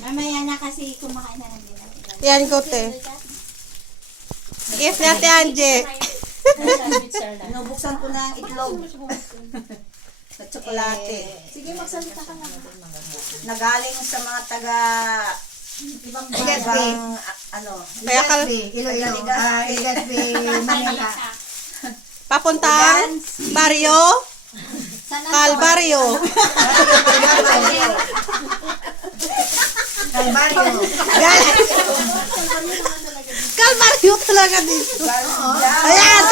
Mamaya na kasi kumakain na lang din. Yan, gote. Yes, Ate Anje. Nubuksan ko na ang itlog. Sa tsokolate. Sige, magsalita ka na. Nagaling sa mga taga ibang ano. Kaya ka, Iloilo. Legazpi, Manila. papuntang baryo, Calvario. Calvario. Calvario talaga dito. Ayan!